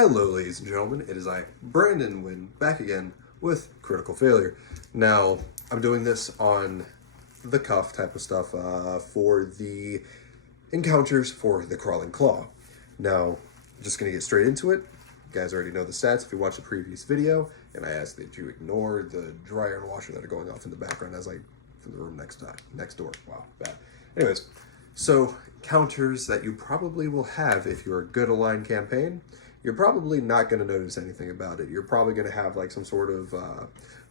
Hello, ladies and gentlemen. It is I, Brandon Wynn, back again with Critical Failure. Now, I'm doing this on the cuff type of stuff for the encounters for the Crawling Claw. Now, I'm just going to get straight into it. You guys already know the stats if you watched the previous video, and I ask that you ignore the dryer and washer that are going off in the background as I from the room next door. Wow, bad. Anyways, so counters that you probably will have if you're a good aligned campaign. You're probably not going to notice anything about it. You're probably going to have like some sort of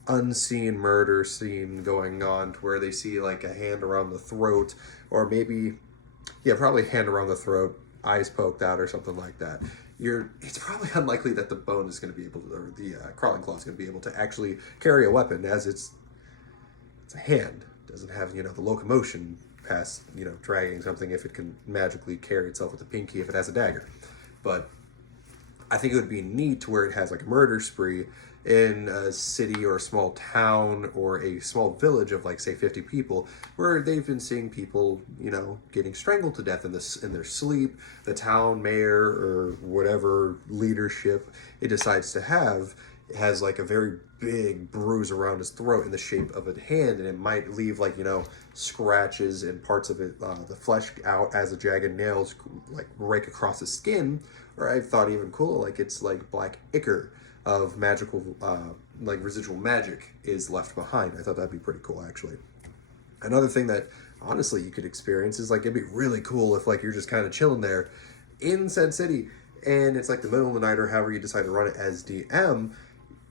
unseen murder scene going on to where they see like a hand around the throat, or maybe, yeah, probably hand around the throat, eyes poked out or something like that. It's probably unlikely that the bone is going to be able to, or the crawling claw is going to be able to actually carry a weapon, as it's a hand. It doesn't have, the locomotion past, dragging something if it can magically carry itself with a pinky if it has a dagger. But I think it would be neat to where it has like a murder spree in a city or a small town or a small village of like say 50 people, where they've been seeing people, getting strangled to death in their sleep. The town mayor or whatever leadership it decides to have has like a very big bruise around his throat in the shape of a hand, and it might leave like scratches and parts of it, the flesh out as the jagged nails like rake across the skin. Or I thought even cooler, like it's like black ichor of magical, like residual magic is left behind. I thought that'd be pretty cool, actually. Another thing that honestly you could experience is like it'd be really cool if like you're just kind of chilling there in said city, and it's like the middle of the night or however you decide to run it as DM.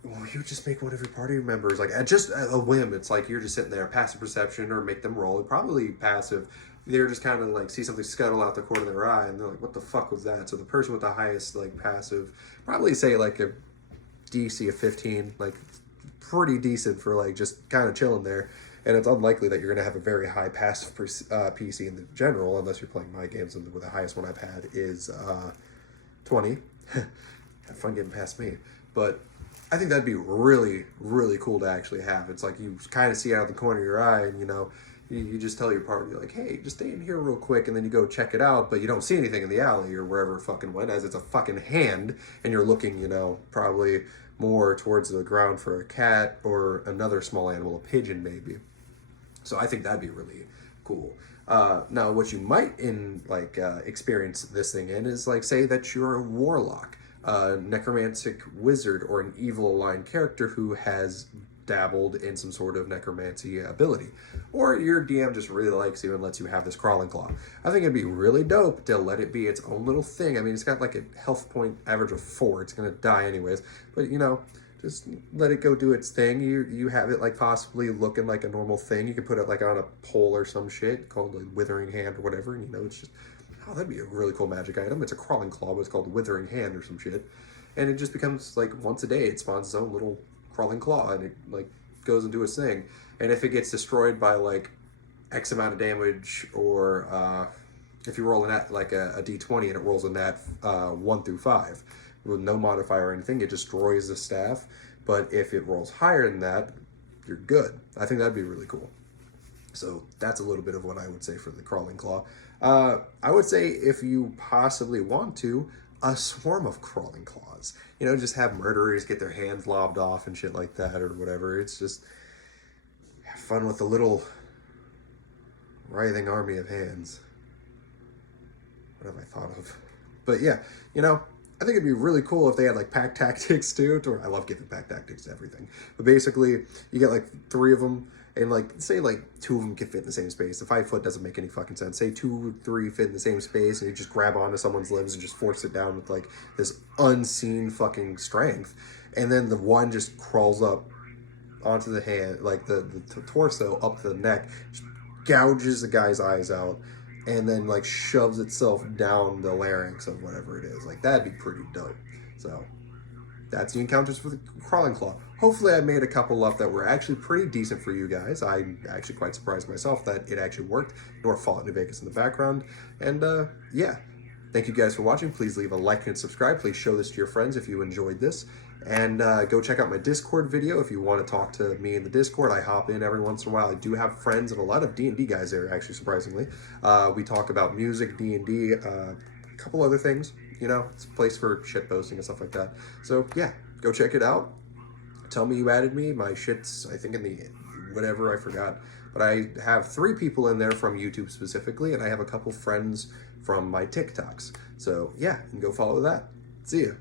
Well, you just make one of your party members like at just a whim. It's like you're just sitting there, passive perception, or make them roll. Probably passive. They're just kind of like see something scuttle out the corner of their eye, and they're like, "What the fuck was that?" So the person with the highest like passive, probably say like a DC of 15, like pretty decent for like just kind of chilling there. And it's unlikely that you're going to have a very high passive PC in the general, unless you're playing my games, and the highest one I've had is 20. Have fun getting past me, but I think that'd be really, really cool to actually have. It's like you kind of see out of the corner of your eye, and you just tell your party like, hey, just stay in here real quick, and then you go check it out, but you don't see anything in the alley or wherever it fucking went, as it's a fucking hand, and you're looking, probably more towards the ground for a cat or another small animal, a pigeon maybe. So I think that'd be really cool. Now, what you might experience this thing in is like, say that you're a warlock, a necromantic wizard, or an evil aligned character who has dabbled in some sort of necromancy ability, or your DM just really likes you and lets you have this crawling claw. I think it'd be really dope to let it be its own little thing. I mean, it's got like a health point average of 4. It's gonna die anyways, but just let it go do its thing. You have it like possibly looking like a normal thing. You can put it like on a pole or some shit called like Withering Hand or whatever, and it's just, oh, that'd be a really cool magic item. It's a crawling claw, but it's called Withering Hand or some shit, and it just becomes like once a day it spawns its own little crawling claw, and it like goes and do its thing. And if it gets destroyed by like X amount of damage, or if you roll a nat like a d20 and it rolls a nat 1 through 5 with no modifier or anything, it destroys the staff. But if it rolls higher than that, you're good. I think that'd be really cool. So that's a little bit of what I would say for the crawling claw. I would say if you possibly want to, a swarm of crawling claws. Just have murderers get their hands lobbed off and shit like that or whatever. It's just have fun with a little writhing army of hands. What have I thought of? But yeah, I think it'd be really cool if they had like pack tactics too. I love giving pack tactics to everything. But basically, you get like 3 of them, and like say like 2 of them can fit in the same space. The 5 foot doesn't make any fucking sense. Say 2, 3 fit in the same space, and you just grab onto someone's limbs and just force it down with like this unseen fucking strength. And then the one just crawls up onto the hand, like the torso up to the neck, just gouges the guy's eyes out, and then like shoves itself down the larynx of whatever it is. Like that'd be pretty dope. So that's the encounters for the crawling claw. Hopefully I made a couple up that were actually pretty decent for you guys. I'm actually quite surprised myself that it actually worked. Nor Fallout New Vegas in the background. And yeah, thank you guys for watching. Please leave a like and subscribe. Please show this to your friends if you enjoyed this. And go check out my Discord video if you want to talk to me in the Discord. I hop in every once in a while. I do have friends and a lot of D&D guys there, actually, surprisingly. We talk about music, D&D, a couple other things. you know, it's a place for shit posting and stuff like that. So yeah, go check it out. Tell me you added me. My shit's, I think, in the whatever, I forgot. But I have 3 people in there from YouTube specifically, and I have a couple friends from my TikToks. So yeah, and go follow that. See ya.